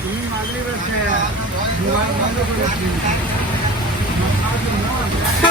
তুমি মাগরিবের মোবাইল বন্ধ করেছি Come on,